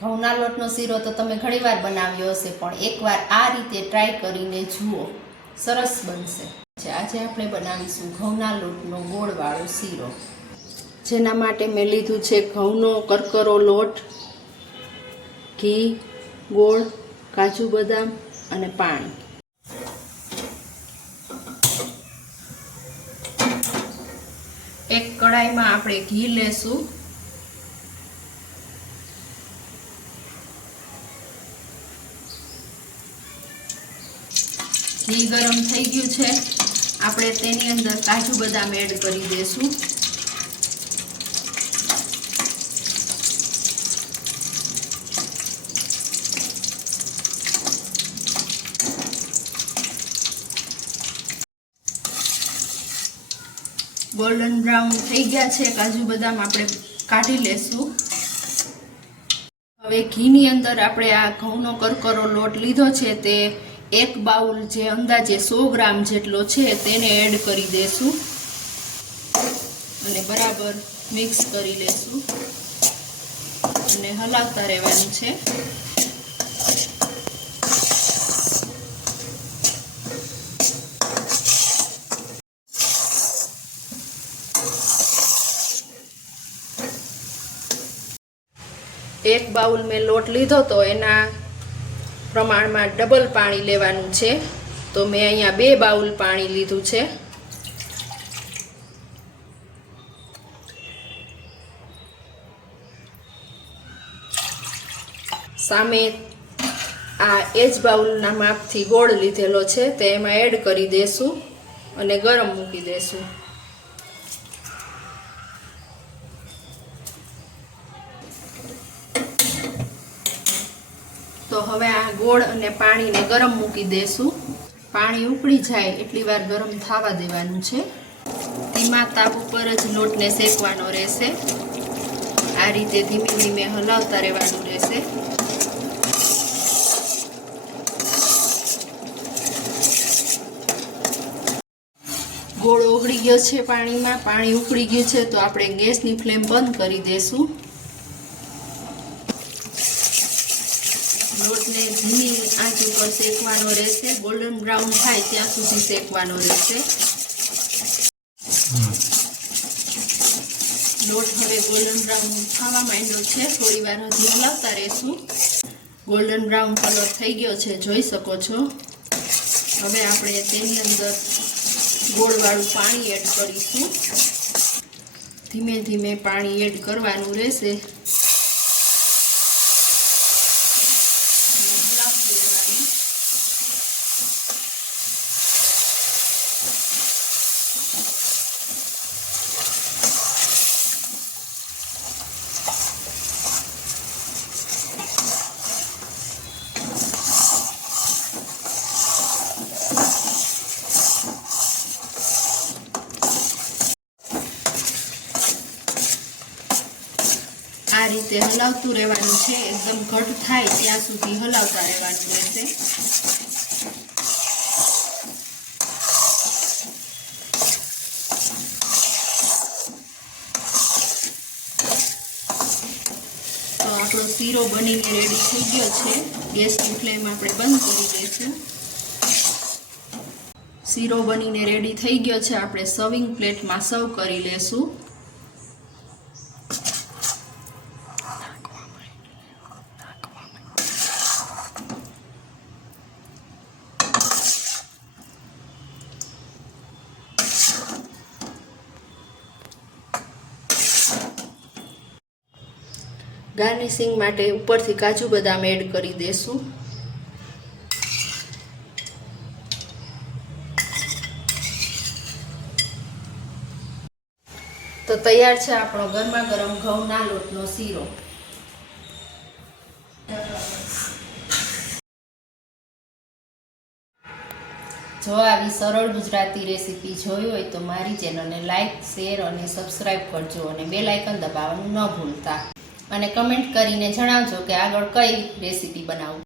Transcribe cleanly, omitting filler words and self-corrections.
ઘઉંના લોટનો શીરો તો તમે ઘણીવાર બનાવ્યો હશે, પણ એકવાર આ રીતે ટ્રાય કરીને જુઓ, સરસ બનશે. આજે આપણે બનાવીશું ઘઉંના લોટનો ગોળવાળો શીરો. જેના માટે મેં લીધું છે ઘઉંનો કરકરો લોટ, ઘી, ગોળ, કાજુ બદામ અને પાણી. એક કડાઈમાં આપણે ઘી લેશું. ઘી ગરમ થઈ ગયું છે. આપણે તેની અંદર કાજુ બદામ એડ કરી દઈશું. ગોલ્ડન બ્રાઉન થઈ ગયા છે કાજુ બદામ, આપણે કાઢી લેશું. હવે ઘીની અંદર આપણે આ ઘઉંનો કરકરો લોટ લીધો છે તે 1 બાઉલ જે અંદાજે 100 ગ્રામ જેટલો છે તેને એડ કરી દેશું અને બરાબર મિક્સ કરી લેશું અને હલાવતા રહેવાનું છે. એક બાઉલ મેં લોટ લીધો તો એના પ્રમાણમાં ડબલ પાણી લેવાનું છે, તો મેં અહીંયા 2 બાઉલ પાણી લીધું છે. સામે આ એ જ બાઉલના માપથી ગોળ લીધેલો છે તે એમાં એડ કરી દેશું અને ગરમ મૂકી દેશું. તો હવે આ ગોળ અને પાણીને ગરમ મૂકી દેશું. પાણી ઉકળી જાય એટલી વાર ગરમ થવા દેવાનું છે. ધીમા તાપ ઉપર જ લોટને શેકવાનો રહેશે. આ રીતે ધીમે ધીમે હલાવતા રહેવાનું રહેશે. ગોળ ઓગળી ગયો છે પાણીમાં, પાણી ઉકળી ગયું છે તો આપણે ગેસની ફ્લેમ બંધ કરી દેશું. લોટને ધીમી આંચ ઉપર શેકવાનો રહેશે. ગોલ્ડન બ્રાઉન થાય ત્યાં સુધી શેકવાનો રહેશે. લોટ હવે ગોલ્ડન બ્રાઉન થવા માંડ્યો છે. થોડી વાર હજી હલાવતા રહેશું. ગોલ્ડન બ્રાઉન કલર થઈ ગયો છે, જોઈ શકો છો. હવે આપણે તેની અંદર ગોળવાળું પાણી એડ કરીશું. ધીમે ધીમે પાણી એડ કરવાનું રહેશે. આ રીતે હલાવતું રહેવાનું છે. એકદમ ઘટ થાય ત્યાં સુધી હલાવતા રહેવાનું રહેશે. તો આપણો શીરો બનીને રેડી થઈ ગયો છે. ગેસની ફ્લેમ આપણે બંધ કરી દઈશું. શીરો બનીને રેડી થઈ ગયો છે. આપણે સર્વિંગ પ્લેટમાં સર્વ કરી લેશું. ગાર્નિશિંગ માટે ઉપરથી કાજુ બદામ એડ કરી દેશું. તો તૈયાર છે આપણો ગરમા ગરમ ઘઉંના લોટનો શીરો. જો આવી સરળ ગુજરાતી રેસીપી જોઈ હોય તો મારી ચેનલને લાઈક, શેર અને સબસ્ક્રાઈબ કરજો અને બેલ આઇકન દબાવવાનું ન ભૂલતા. અને કમેન્ટ કરીને જણાવજો કે આગળ કઈ રેસીપી બનાવું.